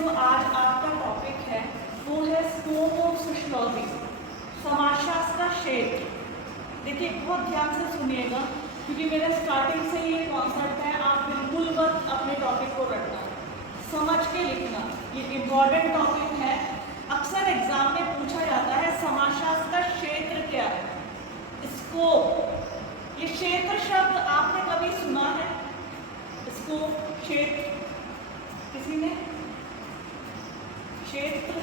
जो आज आपका टॉपिक है वो है स्कोप ऑफ सोशियोलॉजी, समाजशास्त्र का क्षेत्र। देखिए बहुत ध्यान से सुनिएगा क्योंकि मेरे स्टार्टिंग से ये कॉन्सेप्ट है, आप बिल्कुल मत अपने टॉपिक को रटना, समझ के लिखना। ये इम्पॉर्टेंट टॉपिक है, अक्सर एग्जाम में पूछा जाता है समाजशास्त्र का क्षेत्र क्या है, स्कोप। ये क्षेत्र शब्द आपने कभी सुना है? स्कोप, क्षेत्र, किसी ने? क्षेत्र,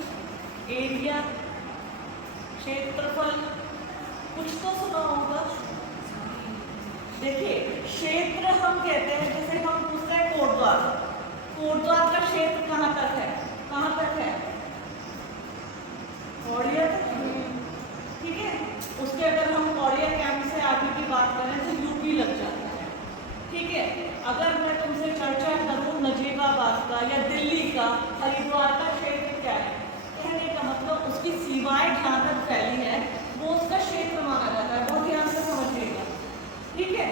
एरिया, क्षेत्रफल, कुछ तो सुना होगा। देखिए क्षेत्र हम कहते हैं, जैसे हम पूछते हैं कोटद्वार, कोटद्वार का क्षेत्र कहाँ तक है? कहाँ तक है? औड़िया तक, ठीक है। उसके अगर हम औड़िया कैंप से आगे की बात करें तो यूपी लग जाता है, ठीक है। अगर मैं तुमसे चर्चा करूँ नजीबाबाद का या दिल्ली का, हरिद्वार का क्षेत्र क्या है, कहने का मतलब उसकी सीमाएं जहाँ तक फैली है वो उसका क्षेत्र माना जाता है। बहुत ध्यान से समझिएगा, ठीक है।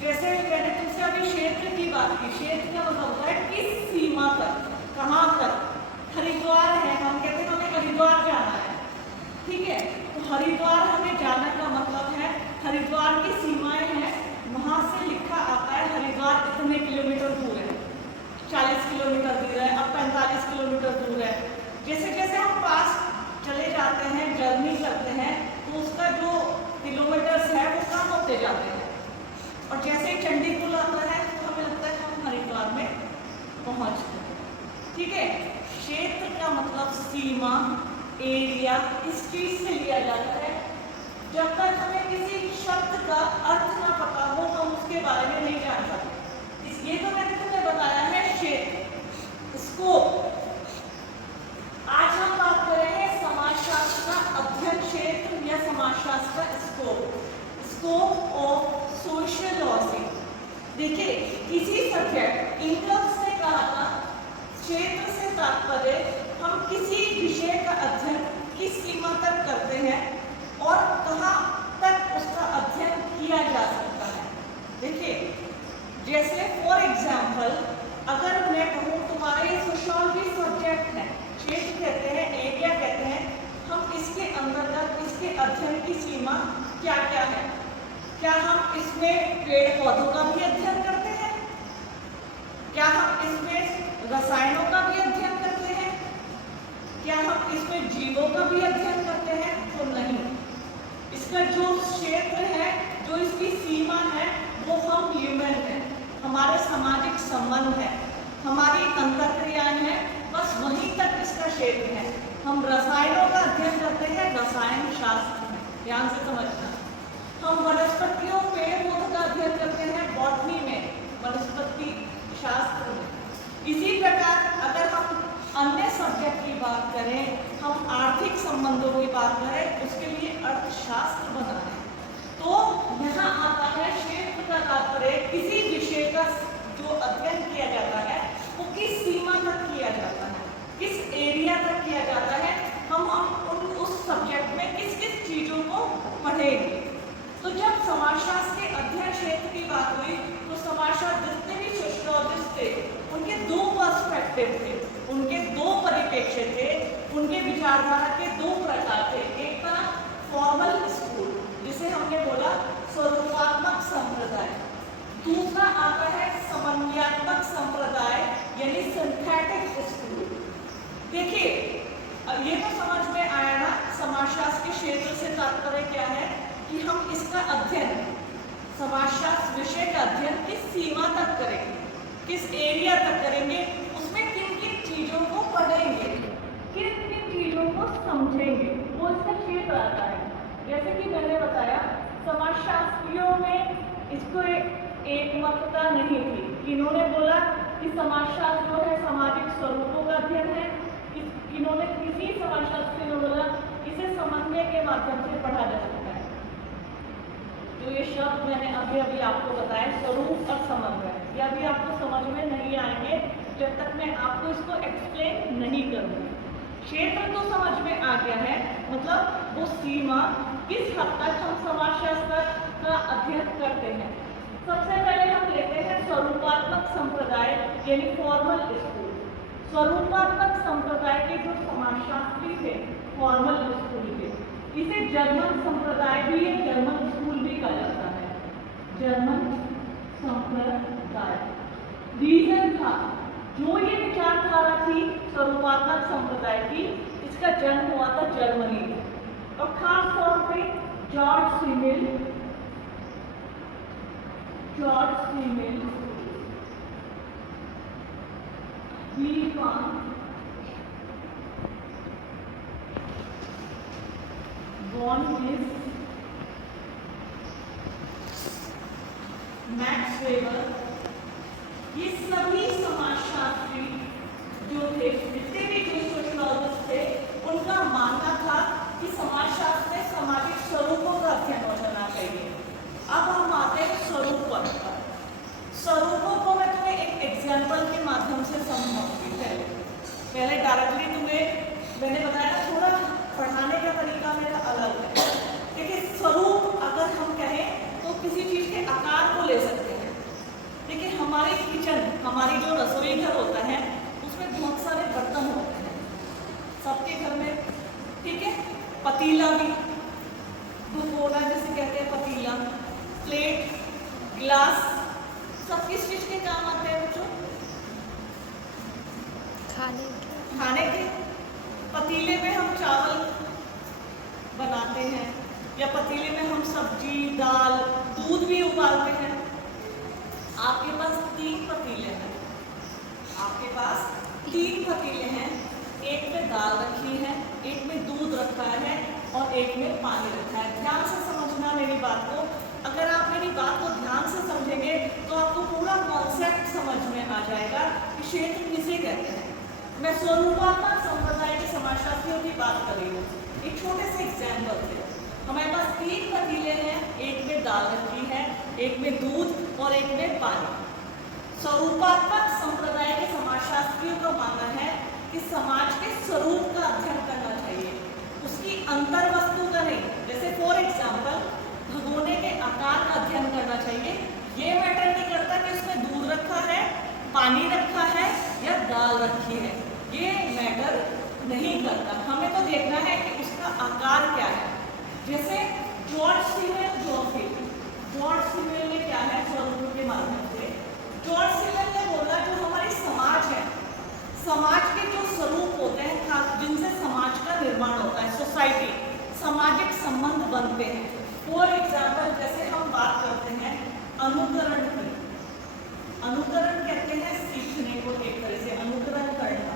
जैसे मैंने तुमसे अभी क्षेत्र की बात की, क्षेत्र का मतलब होता है किस सीमा तक, कहाँ तक। हरिद्वार है, हम कहते हैं हमें हरिद्वार जाना है, ठीक है। तो हरिद्वार हमें जाने का मतलब है हरिद्वार की सीमाएं हैं, वहां से लिखा आता है हरिद्वार इतने किलोमीटर दूर है, 40 किलोमीटर दूर है, अब 45 किलोमीटर दूर है। जैसे जैसे हम पास चले जाते हैं, जर्नी करते हैं, तो उसका जो किलोमीटर्स है वो कम होते जाते हैं। और जैसे ही चंडीपुर आता है तो हमें लगता है हम हरिद्वार में पहुंच गए, ठीक है। क्षेत्र का मतलब सीमा, एरिया, इस चीज से लिया जाता है। जब तक हमें किसी शब्द का अर्थ ना पता हो हम उसके बारे में नहीं जान सकते। ये तो मैंने तुम्हें बताया है क्षेत्र, स्कोप। आज हम बात करेंगे समाजशास्त्र का अध्ययन क्षेत्र या समाजशास्त्र का स्कोप, स्कोप ऑफ सोशियोलॉजी। देखिए किसी सब्जेक्ट, इनकम्स ने कहा था क्षेत्र से तात्पर्य हम किसी विषय का अध्ययन किस सीमा तक करते हैं और कहाँ तक उसका अध्ययन किया जा सकता है। देखिए जैसे फॉर एग्जाम्पल अगर मैं कहूँ तुम्हारा ये सोशियोलॉजी सब्जेक्ट है, क्षेत्र कहते हैं, एरिया कहते हैं, हम इसके अंतर्गत इसके अध्ययन की सीमा क्या क्या है? क्या हम इसमें पेड़ पौधों का भी अध्ययन करते हैं? क्या हम इसमें रसायनों का भी अध्ययन करते हैं? क्या हम इसमें जीवों का भी अध्ययन करते हैं? तो नहीं। इसका जो क्षेत्र है, जो इसकी सीमा है, वो हम ह्यूमन है, हमारे सामाजिक संबंध है, हमारी अंतःक्रियाएं हैं, बस वहीं तक इसका क्षेत्र है। हम रसायनों का अध्ययन करते हैं, रसायन शास्त्र में, ध्यान से समझना। हम वनस्पतियों, पेड़ पौधों का अध्ययन करते हैं बॉटनी में, वनस्पति शास्त्र में। इसी प्रकार अगर हम अन्य सब्जेक्ट की बात करें, हम आर्थिक संबंधों की बात करें, उसके लिए अर्थशास्त्र बना है। तो यहाँ आता है क्षेत्र का तात्पर्य किसी विषय का जो अध्ययन किया जाता है वो किस सीमा तक किया जाता है, किस एरिया तक किया जाता है, हम उस सब्जेक्ट में किस किस चीजों को पढ़ेंगे। तो जब समाजशास्त्र के अध्ययन क्षेत्र की बात हुई तो समाजशास्त्र जितने भी सोशियोलॉजिस्ट थे उनके दो पर्सपेक्टिव थे, उनके दो परिप्रेक्ष्य थे, उनके विचारधारा के दो प्रकार थे। एक तरफ फॉर्मल स्कूल जिसे हमने बोला स्वरूपात्मक संप्रदाय, दूसरा आता है समन्वयात्मक संप्रदाय यानी सिंथेटिक स्कूल। देखिए ये तो समझ में आया ना समाजशास्त्र के क्षेत्र से तात्पर्य क्या है कि हम इसका अध्ययन, समाजशास्त्र विषय का अध्ययन किस सीमा तक करेंगे, किस एरिया तक करेंगे, उसमें किन किन चीजों को पढ़ेंगे, किन किन चीजों को समझेंगे, वो इसका क्षेत्र आता है। जैसे कि मैंने बताया समाजशास्त्रियों में इसको एक मतता नहीं थी। इन्होंने बोला कि समाजशास्त्र जो है सामाजिक स्वरूपों का अध्ययन है, इन्होंने किसी समाजशास्त्री ने बोला इसे समन्वय के माध्यम से पढ़ा जा सकता है। जो ये शब्द मैंने अभी अभी आपको बताया स्वरूप और समन्वय, यह भी आपको समझ में नहीं आएंगे जब तक मैं आपको इसको एक्सप्लेन नहीं करूँगी। क्षेत्र तो समझ में आ गया है, मतलब वो सीमा किस हद तक हम समाजशास्त्र का अध्ययन करते हैं। सबसे पहले हम लेते हैं स्वरूपात्मक संप्रदाय यानी फॉर्मल स्कूल। स्वरूपात्मक संप्रदाय के जो समाजशास्त्री थे फॉर्मल स्कूल के, इसे जर्मन संप्रदाय भी या जर्मन स्कूल भी कहा जाता है, जर्मन संप्रदाय। रीजन था, जो ये विचारधारा थी स्वरूपात्मक संप्रदाय की, इसका जन्म हुआ था जर्मनी में, और खास तौर पे जॉर्ज सिमिल वॉन हिस, मैक्स वेबर, ये सभी समाजशास्त्री जो थे, जितने भी जो सोशियोलॉजिस्ट थे, उनका मानना था कि समाजशास्त्र में सामाजिक स्वरूपों का अध्ययन हो जाना चाहिए। अब हम आते हैं स्वरूप पर। स्वरूपों को मैं तुम्हें एक एग्जाम्पल के माध्यम से समझाऊंगी। पहले डायरेक्टली तुम्हें मैंने बताया थोड़ा पढ़ाने का तरीका मेरा अलग है। देखिए, स्वरूप अगर हम कहें तो किसी चीज के आकार को ले सकते हैं। देखिए, हमारे किचन, हमारी जो रसोई घर होता है, उसमें बहुत सारे बर्तन होते हैं सबके घर में, ठीक है। पतीला भी, भगोना जैसे कहते हैं, पतीला, प्लेट, गिलास, सब किस चीज के काम आते हैं बच्चों? खाने के। पतीले में हम चावल बनाते हैं, या पतीले में हम सब्जी, दाल, दूध भी उबालते हैं। आपके पास 3 पतीले हैं, आपके पास 3 पतीले हैं। एक में दाल रखी है, एक में दूध रखा है, और एक में पानी रखा है। ध्यान से समझना मेरी बात को। अगर आप मेरी बात को ध्यान से समझेंगे तो आपको पूरा कॉन्सेप्ट समझ में आ जाएगा कि क्षेत्र किसे कहते हैं। मैं स्वरूपात्मक संप्रदाय के समाजशास्त्रियों की बात कर रही हूँ। एक छोटे से एग्जाम्पल थे, हमारे पास 3 पतीले हैं, एक में दाल रखी है, एक में दूध और एक में पानी। स्वरूपात्मक संप्रदाय के समाजशास्त्रियों का मानना है कि समाज के स्वरूप का अध्ययन करना चाहिए, उसकी अंतर वस्तु का नहीं। जैसे फॉर एग्जाम्पल, भगोने के आकार का अध्ययन करना चाहिए। ये मैटर नहीं करता कि उसमें दूध रखा है, पानी रखा है या दाल रखी है, ये मैटर नहीं करता। हमें तो देखना है कि उसका आकार क्या है। जैसे जॉर्ज सिमिल ने क्या है, स्वरूप के माध्यम से जॉर्ज सिमिल ने बोला, जो हमारी समाज है, समाज के जो स्वरूप होते हैं, जिनसे समाज का निर्माण होता है, सोसाइटी, सामाजिक संबंध बनते हैं। फॉर एग्जाम्पल, जैसे हम बात करते हैं अनुकरण की, अनुकरण कहते हैं सीखने को, एक तरह से अनुकरण करना।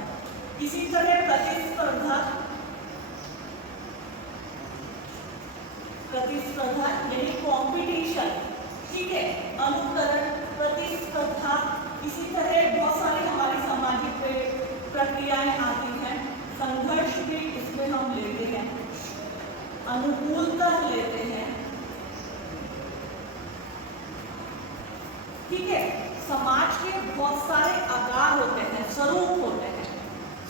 इसी तरह प्रतिस्पर्धा यानी कॉम्पिटिशन, ठीक है, अनुकरण, प्रतिस्पर्धा। इसी तरह बहुत सारी हमारी सामाजिक प्रक्रियाएं आती हैं। संघर्ष भी इसमें हम लेते हैं, अनुकूलता लेते हैं, ठीक है। समाज के बहुत सारे आकार होते हैं, स्वरूप होते हैं।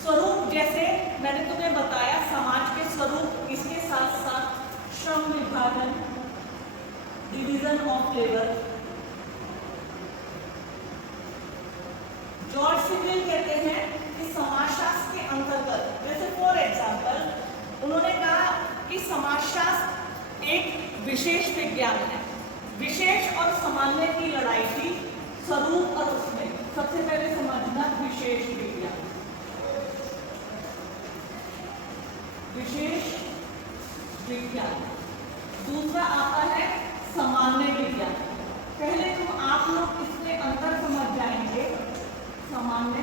स्वरूप जैसे मैंने तुम्हें बताया, समाज के स्वरूप, इसके साथ साथ श्रम विभाजन, division of labour. George simile कहते हैं कि समाजशास्त्र के अंतर्गत, जैसे फॉर एग्जाम्पल, उन्होंने कहा कि समाजशास्त्र एक विशेष विज्ञान है। विशेष और सामान्य की लड़ाई थी स्वरूप और उसमें। सबसे पहले समझना विशेष विज्ञान, विशेष विज्ञान। दूसरा आता है सामान्य विज्ञान। पहले तुम आप लोग इसमें अंतर समझ जाएंगे। सामान्य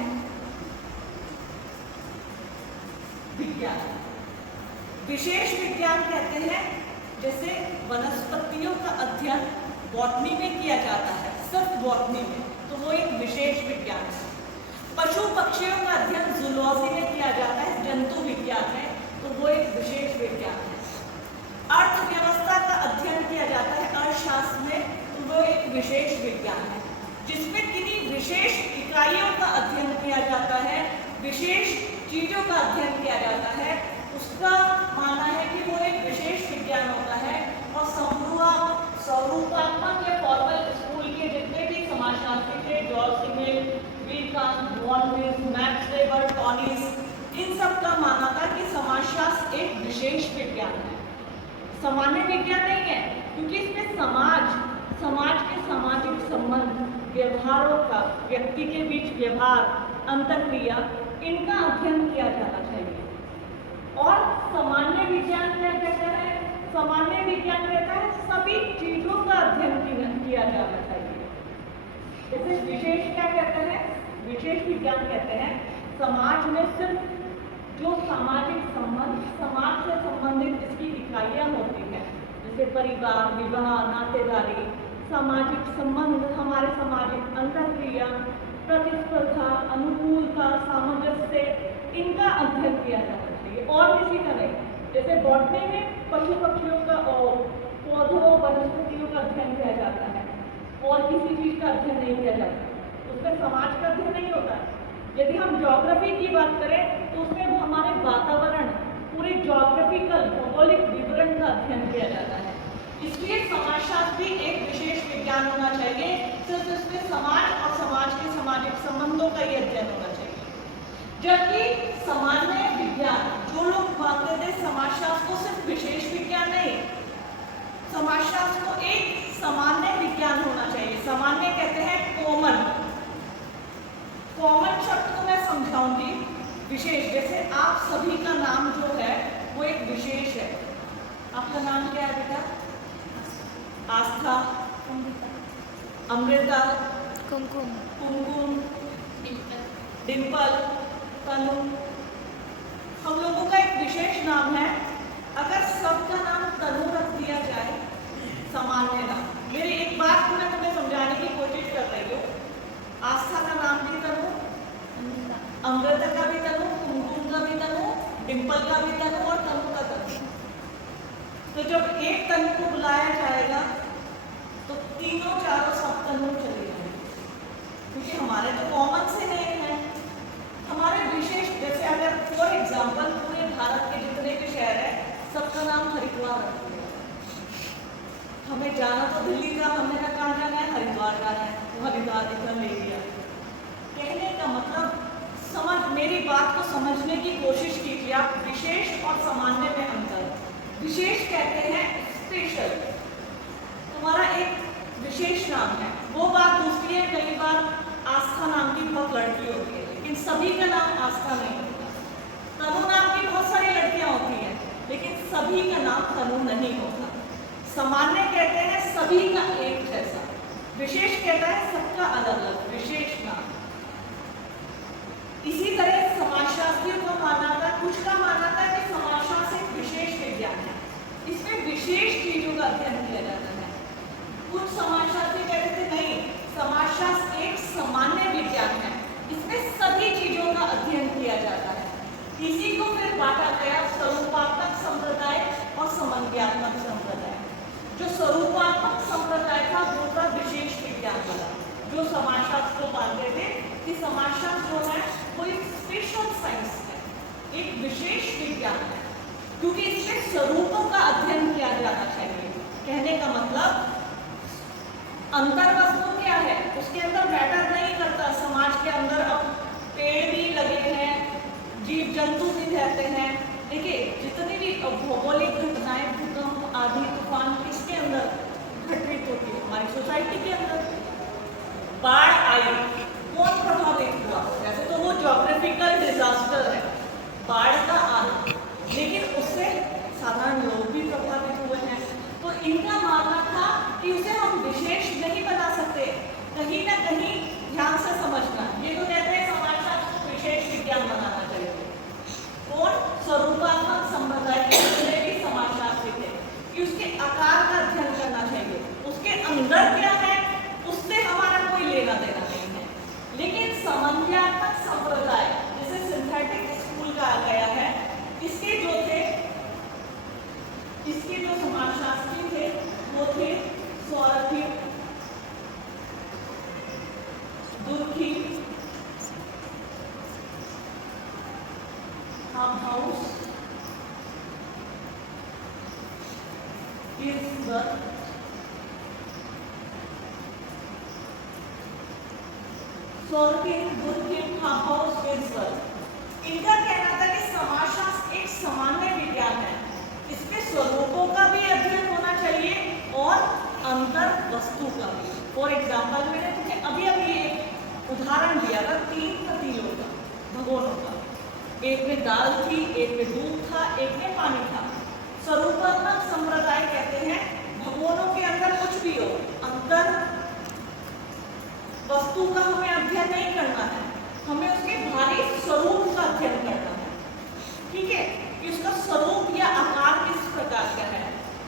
विज्ञान, विशेष विज्ञान कहते हैं, जैसे वनस्पतियों का अध्ययन बॉटनी में किया जाता है, सिर्फ बॉटनी में, तो वो एक विशेष विज्ञान है। पशु पक्षियों का अध्ययन जूलॉजी में किया जाता है, जंतु विज्ञान में, तो वो एक विशेष विज्ञान है। अर्थव्यवस्था का अध्ययन किया जाता है अर्थशास्त्र में, तो वो एक विशेष विज्ञान है। जिसमें किन्हीं विशेष इकाइयों का अध्ययन किया जाता है, विशेष चीजों का अध्ययन किया जाता है, उसका मानना है कि वो एक विशेष विज्ञान होता है। और स्वरूपात्मक या फॉर्मल स्कूल के जितने भी समाजशास्त्री थे, जॉर्ज सिमिल, विवेकानंद, वॉलमिस, मैक्स वेबर, टॉनिस, इन सब का मानना था कि समाजशास्त्र एक विशेष विज्ञान है, सामान्य विज्ञान नहीं है, क्योंकि इसमें समाज के सामाजिक संबंध, व्यवहारों का, व्यक्ति के बीच व्यवहार, अंतरक्रिया, इनका अध्ययन किया जाना चाहिए। और सामान्य विज्ञान क्या कहता है? सामान्य विज्ञान कहता है सभी चीजों का अध्ययन किया जाना चाहिए। जैसे विशेष क्या कहते हैं? विशेष विज्ञान कहते हैं समाज में सिर्फ जो सामाजिक संबंध, समाज से संबंधित इसकी इकाइयां होती हैं, जैसे परिवार, विवाह, नातेदारी, सामाजिक संबंध, हमारे सामाजिक अंतरक्रिया, प्रतिस्पर्धा, अनुकूलता, सामंजस्य, इनका अध्ययन किया जाना चाहिए और किसी का नहीं। जैसे बॉटनी में पशु पक्षियों का और पौधों वनस्पतियों का अध्ययन किया जाता है और किसी चीज का अध्ययन नहीं किया जाता, उसमें समाज का अध्ययन नहीं होता है। यदि हम ज्योग्राफी की बात करें तो उसमें वो हमारे वातावरण, पूरे ज्योग्राफिकल भौगोलिक विवरण का अध्ययन किया जाता है। इसलिए समाजशास्त्र भी एक विशेष विज्ञान होना चाहिए, सिर्फ इसमें समाज और समाज के सामाजिक संबंधों का ही अध्ययन होना चाहिए। जबकि सामान्य विज्ञान, जो लोग मानते थे समाजशास्त्र को सिर्फ विशेष विज्ञान नहीं, समाजशास्त्र को एक सामान्य विज्ञान होना चाहिए। सामान्य कहते हैं कॉमन शब्द को मैं समझाऊंगी। विशेष, जैसे आप सभी का नाम जो है वो एक विशेष है। आपका नाम क्या है बेटा? आस्था, अमृता, कुमकुम, डिंपल, तनु, हम लोगों का एक विशेष नाम है। अगर सबका नाम तनु रख दिया जाए, सामान्य नाम, मेरी एक बात मैं तुम्हें समझाने की कोशिश कर रही हूँ। आस्था का नाम भी तनु, अमृता का भी तनु, कुमकुम का भी तनु, डिंपल का भी तनु और तनु का तनु। तो जब एक तनु को बुलाया जाएगा तो तीनों चारों सब तनु चले जाएंगे, क्योंकि हमारे तो कॉमन से नहीं है, हमारे विशेष। जैसे अगर फॉर एग्जाम्पल पूरे भारत के जितने भी शहर है, सबका नाम हरिद्वार रख दिया, हमें जाना तो दिल्ली का, हमने कहाँ जाना है? हरिद्वार जाना है, तो हरिद्वार इतना ले लिया। कहने का मतलब, मेरी बात को समझने की कोशिश कीजिए आप। विशेष और सामान्य में अंतर। विशेष कहते हैं स्पेशल, तुम्हारा एक विशेष नाम है, वो बात दूसरी है। कई बार आस्था नाम की बहुत लड़की होती है, लेकिन सभी का नाम आस्था नहीं होता। तनु नाम की बहुत सारी लड़कियां होती हैं, लेकिन सभी का नाम तनु नहीं होता। सामान्य कहते हैं सभी का एक जैसा, विशेष कहता है सबका अलग अलग विशेष नाम। इसी तरह समाजशास्त्रियों का मानना था, कुछ का मानना था कि समाजशास्त्र एक विशेष विज्ञान है, इसमें विशेष चीजों का अध्ययन किया जाता है। कुछ समाजशास्त्री कहते थे नहीं, समाजशास्त्र एक सामान्य विज्ञान है, इसमें सभी चीजों का अध्ययन किया जाता है। इसी को फिर बांटा गया स्वरूपात्मक संप्रदाय और समन्वयात्मक संप्रदाय। जो स्वरूपात्मक संप्रदाय था वो था विशेष विज्ञान वाला, जो समाजशास्त्र को मानते थे कि समाजशास्त्र जो है वो एक स्पेशल साइंस है, एक विशेष विज्ञान है, क्योंकि इसमें स्वरूपों का अध्ययन किया जाना चाहिए। कहने का मतलब अंतर वस्तु क्या है, उसके अंदर मैटर नहीं करता। समाज के अंदर अब पेड़ भी लगे हैं, जीव जंतु भी रहते हैं। देखिए जितनी भी भौगोलिक घटनाएं, भूकंप, आंधी, तूफान किसके अंदर घटित होती है? हमारी सोसाइटी के अंदर। बाढ़ आई, कौन प्रभावित हुआ? वैसे तो वो ज्योग्राफिकल डिजास्टर है, बाढ़ का आना, लेकिन उससे साधारण लोग भी प्रभावित हुए हैं। तो इनका मानना था कि उसे हम विशेष नहीं बना सकते। कहीं ना कहीं ध्यान से समझना, ये तो कहते हैं समाजशास्त्र को विशेष विज्ञान बनाना चाहिए। कौन? स्वरूपात्मक संप्रदाय के जितने भी समाजशास्त्री थे, कि उसके आकार का अध्ययन करना चाहिए, उसके अंदर क्या है उससे हमारा कोई लेना देना नहीं है। लेकिन समन्वयात्मक संप्रदाय, जिसे सिंथेटिक स्कूल कहा गया है, इसके जो समाजशास्त्री थे वो थे सौरथी, दुर्खी, हाउस, गिल्सबर्ग, सॉर्किन, बुर्किन, हाउस, विल्सवर्थ, इनका कहना था कि समाजशास्त्र एक सामान्य विज्ञान है, इसके स्वरूपों का भी अध्ययन होना चाहिए और अंतर वस्तु का भी। फॉर एग्जाम्पल मैंने तुम्हें अभी अभी एक उदाहरण दिया था 3 पतीलों का, भगोनों का, एक में दाल थी, एक में दूध था, एक में पानी था। स्वरूपात्मक संप्रदाय कहते हैं भगोनों के अंदर कुछ भी हो, अंतर वस्तु का हमें अध्ययन नहीं करना है, हमें उसके बाहरी स्वरूप का अध्ययन करना है। ठीक है, कि उसका स्वरूप या आकार किस प्रकार का है,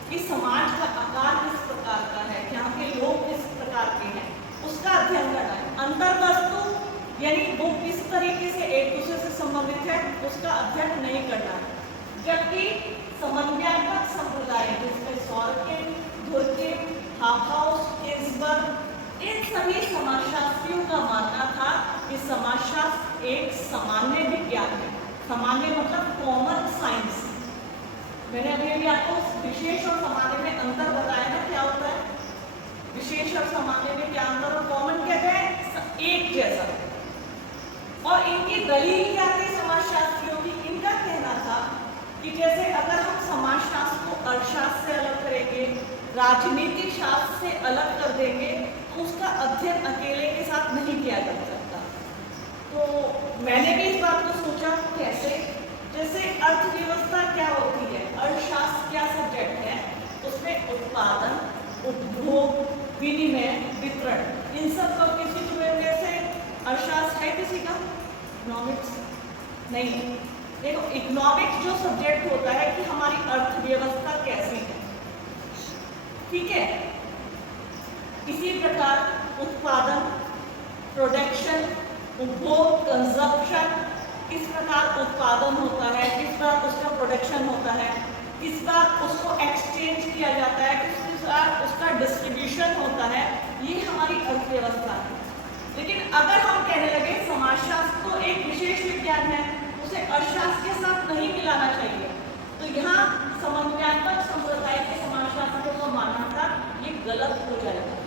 कि समाज का आकार किस प्रकार का है, यहाँ के लोग किस प्रकार के हैं, उसका अध्ययन करना है। अंतर वस्तु यानी वो किस तरीके से एक दूसरे से संबंधित है, उसका अध्ययन नहीं करना है। जबकि समन्वयात्मक संप्रदाय जिसमें सॉर्किन, बुर्किन, हाउस, विल्सवर्थ, इन सभी समाजशास्त्रियों का मानना था कि समाजशास्त्र एक सामान्य विज्ञान है। सामान्य मतलब कॉमन साइंस। मैंने अभी आपको विशेष और सामान्य में अंतर बताया ना, क्या होता है विशेष और सामान्य में क्या अंतर, और कॉमन क्या है, एक जैसा। और इनकी दलील क्या थी समाजशास्त्रियों की, इनका कहना था कि जैसे अगर हम समाजशास्त्र को अर्थशास्त्र से अलग करेंगे, राजनीतिक शास्त्र से अलग कर देंगे, तो उसका अध्ययन अकेले के साथ नहीं किया जा सकता। तो मैंने भी इस बात को सोचा कैसे, जैसे अर्थव्यवस्था क्या होती है, अर्थशास्त्र क्या सब्जेक्ट है, उसमें उत्पादन, उपभोग, विनिमय, वितरण, इन सब का किसी तुम्हें से अर्थशास्त्र है किसी का, इकोनॉमिक्स नहीं। देखो इकोनॉमिक्स जो सब्जेक्ट होता है कि हमारी अर्थव्यवस्था कैसी है, ठीक है। इसी प्रकार उत्पादन, प्रोडक्शन, उपभोग, कंजप्शन, किस प्रकार उत्पादन होता है, किस प्रकार उसका प्रोडक्शन होता है, किस प्रकार उसको एक्सचेंज किया जाता है, किस प्रकार उसका डिस्ट्रीब्यूशन होता है, ये हमारी अर्थव्यवस्था है। लेकिन अगर हम कहने लगे समाजशास्त्र तो एक विशेष विज्ञान है, उसे अर्थशास्त्र के साथ नहीं मिलाना चाहिए, तो यहाँ समन्वयात्मक संप्रदाय के समाजशास्त्रियों का मानना था ये गलत हो जाएगा,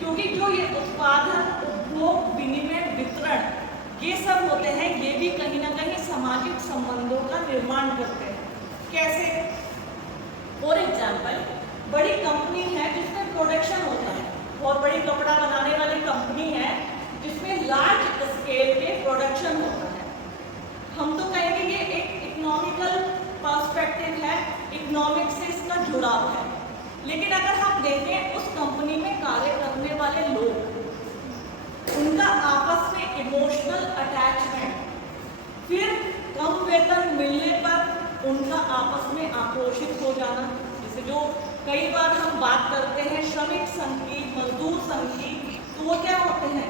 क्योंकि जो ये उत्पादन, उपभोग, विनिमय, वितरण ये सब होते हैं, ये भी कहीं ना कहीं सामाजिक संबंधों का निर्माण करते हैं। कैसे? फॉर एग्जाम्पल बड़ी कंपनी है जिसमें प्रोडक्शन होता है, बहुत बड़ी कपड़ा बनाने वाली कंपनी है जिसमें लार्ज स्केल पे प्रोडक्शन होता है, हम तो कहेंगे ये एक इकोनॉमिकल पर्सपेक्टिव है, इकोनॉमिक्स से इसका जुड़ाव है। लेकिन अगर हम देखें उस कंपनी में कार्य करने वाले लोग, उनका आपस में इमोशनल अटैचमेंट, फिर कम वेतन मिलने पर उनका आपस में आक्रोशित हो जाना, जैसे जो कई बार हम बात करते हैं श्रमिक संघ की, मजदूर संघ की, तो वो क्या होते हैं,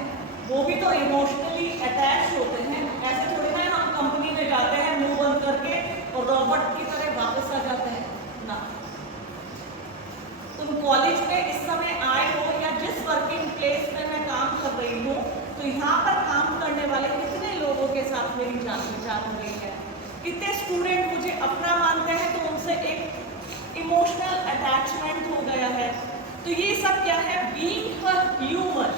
वो भी तो इमोशनली अटैच होते हैं। ऐसे थोड़ी ना हम कंपनी में जाते हैं मुंह बंद करके और रॉबर्ट की तरह वापस आ जाते हैं ना। तुम कॉलेज में इस समय आए हो या जिस वर्किंग प्लेस में मैं काम कर रही हूँ, तो यहाँ पर काम करने वाले कितने लोगों के साथ मेरी जान पहचान हो गई है, कितने स्टूडेंट मुझे अपना मानते हैं, तो उनसे एक इमोशनल अटैचमेंट हो गया है। तो ये सब क्या है, बीइंग अ ह्यूमन,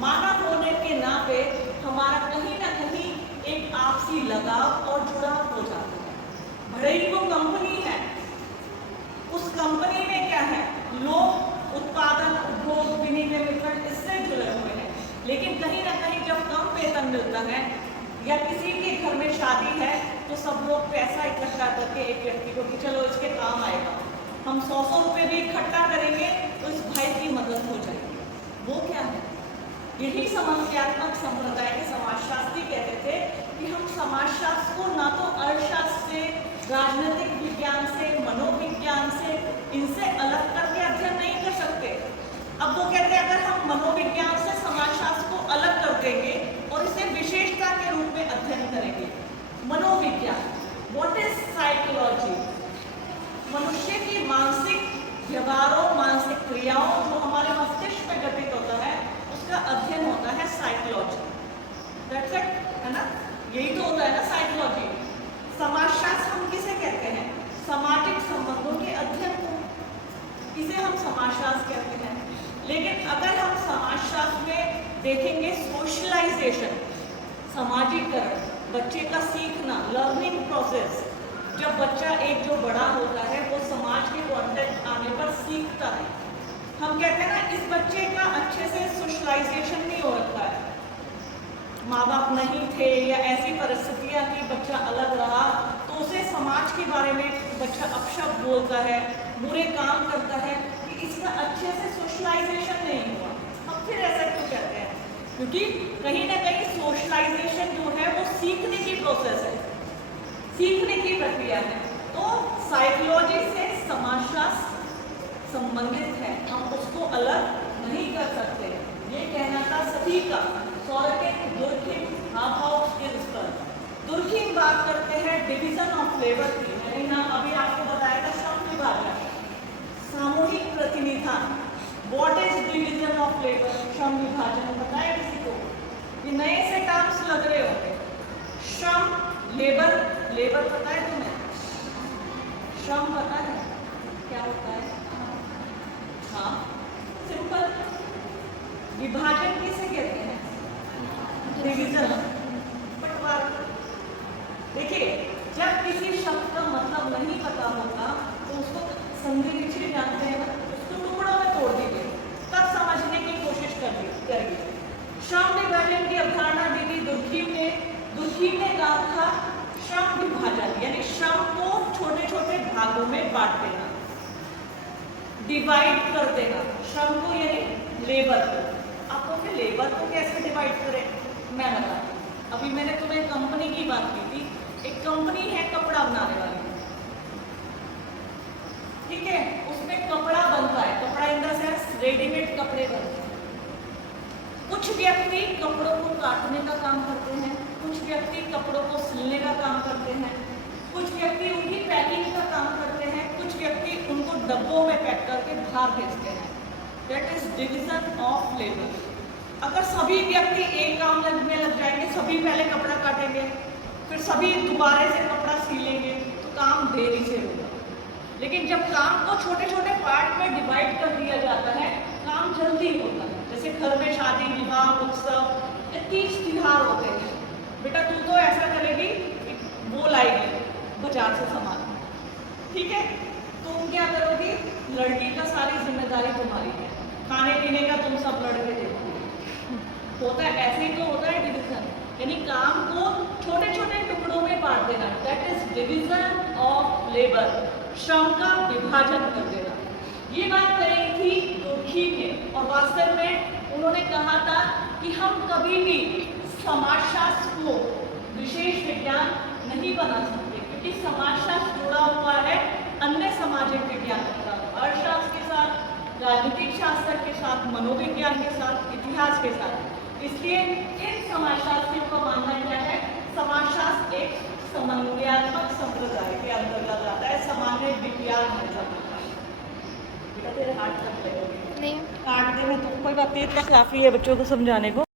मानव होने के नाते हमारा कहीं ना कहीं एक आपसी लगाव और जुड़ाव हो जाता है। भले ही वो कंपनी है, उस कंपनी में क्या है, लोग उत्पादन, उपभोग, विनिमय, वितरण इससे जुड़े हुए हैं, लेकिन कहीं ना कहीं जब कम वेतन मिलता है या किसी के घर में शादी है, तो सब लोग पैसा इकट्ठा करके एक व्यक्ति को कि चलो इसके काम आएगा, हम 100 रुपये भी इकट्ठा करेंगे तो इस भाई की मदद हो जाएगी। वो क्या है, यही समन्वयात्मक संप्रदाय के समाजशास्त्री कहते थे कि हम समाजशास्त्र को ना तो अर्थशास्त्र से, राजनीतिक विज्ञान से, मनोविज्ञान से, इनसे अलग करके अध्ययन नहीं कर सकते। अब वो कहते हैं अगर हम मनोविज्ञान से समाजशास्त्र को अलग कर देंगे और इसे विशेषता के रूप में अध्ययन करेंगे, मनोविज्ञान, व्हाट इज साइकोलॉजी, मनुष्य की मानसिक व्यवहारों, मानसिक क्रियाओं जो हमारे मस्तिष्क में घटित होता है, उसका अध्ययन होता है साइकोलॉजी। दैट्स इट, है ना, यही तो होता है ना साइकोलॉजी। समाजशास्त्र हम किसे कहते हैं, सामाजिक संबंधों के अध्ययन को, इसे हम समाजशास्त्र कहते हैं। लेकिन अगर हम समाजशास्त्र में देखेंगे सोशलाइजेशन, सोशलाइजेशन, सामाजिकरण, बच्चे का सीखना, लर्निंग प्रोसेस। जब बच्चा एक जो बड़ा होता है वो समाज के कॉन्टेक्ट आने पर सीखता है। हम कहते हैं ना, इस बच्चे का अच्छे से सोशलाइजेशन नहीं हो रखा है, माँ बाप नहीं थे या ऐसी परिस्थितियाँ कि बच्चा अलग रहा, तो उसे समाज के बारे में बच्चा अपशब्द बोलता है, बुरे काम करता है कि इसका अच्छे से सोशलाइजेशन नहीं हुआ। हम फिर ऐसा क्यों कहते हैं? क्योंकि कहीं ना कहीं सोशलाइजेशन जो है वो सीखने की प्रोसेस है, सीखने की प्रक्रिया है। तो साइकोलॉजी से समाजशास्त्र संबंधित है, हम उसको अलग नहीं कर सकते। ये कहना था सभी का। सॉर्टिंग, दुर्खिम, हाव स्किल्स पर दुर्खिम बात करते हैं डिवीजन ऑफ लेबर की। मैंने ना अभी आपको बताया था श्रम विभाजन, सामूहिक प्रतिनिधान। What is division of labour? श्रम विभाजन बताया किसी को? ये नए से टर्म्स लग रहे होंगे। श्रम, लेबर, लेबर पता है तुम्हें? श्रम पता है क्या होता है? हाँ, सिंपल। विभाजन किसे कहते हैं? डिवीजन, बंटवारा। देखिए, जब किसी शब्द का मतलब नहीं पता होता तो उसको संधि विच्छेद जानते हैं ना, उसको टुकड़ों में तोड़ दीजिए, तब समझने की कोशिश करिए। श्रम विभाजन की अवधारणा दी थी दुर्खीम ने कहा था श्रम विभाजन यानी श्रम को छोटे छोटे भागों में बांट देना, डिवाइड कर देना श्रम को, यानी लेबर को। आप लोग लेबर को कैसे डिवाइड करें मैं बताती हूँ। अभी मैंने तुम्हें कंपनी की बात की थी। एक कंपनी है कपड़ा बनाने वाली, ठीक है, उसमें कपड़ा बनता है, कपड़ा इन द सेंस रेडीमेड कपड़े बनते हैं। कुछ व्यक्ति कपड़ों को काटने का काम करते हैं, कुछ व्यक्ति कपड़ों को सिलने का काम करते हैं, कुछ व्यक्ति उनकी पैकिंग का काम करते हैं, कुछ व्यक्ति उनको डब्बों में पैक करके बाहर भेजते हैं। That is division of labour. अगर सभी व्यक्ति एक काम में लग जाएंगे, सभी पहले कपड़ा काटेंगे, फिर सभी दोबारा से कपड़ा सिलेंगे, तो काम देरी से होगा। लेकिन जब काम को छोटे छोटे पार्ट में डिवाइड कर दिया जाता है, काम जल्दी होता है। जैसे घर में शादी, विवाह, उत्सव, तीज त्योहार होते हैं, बेटा तू तो ऐसा करेगी, वो लाएगी बाजार से सामान, ठीक है, तुम क्या करोगी? लड़की का सारी जिम्मेदारी तुम्हारी है, खाने पीने का तुम सब लड़के देखोगे। होता है ऐसे ही, तो होता है डिवीजन, यानी काम को छोटे छोटे टुकड़ों में बांट देना। That is division of labour, श्रम का विभाजन कर देना। ये बात कही थी दुर्खीम ने, और वास्तव में उन्होंने कहा था कि हम कभी भी समाजशास्त्र को विशेष विज्ञान नहीं बना सकते, क्योंकि समाजशास्त्र जुड़ा हुआ है अन्य सामाजिक विज्ञान के साथ, अर्थशास्त्र के साथ, राजनीतिक शास्त्र के साथ, मनोविज्ञान के साथ, इतिहास के साथ। इसलिए इन समाजशास्त्रियों का मानना क्या है? समाजशास्त्र एक समन्वयात्मक संप्रदाय के अंतर्गत आता है, सामान्य विज्ञान है। तेरे हाथ तक नहीं काट दे, मैं तो कोई बात नहीं, इतना काफी है बच्चों को समझाने को।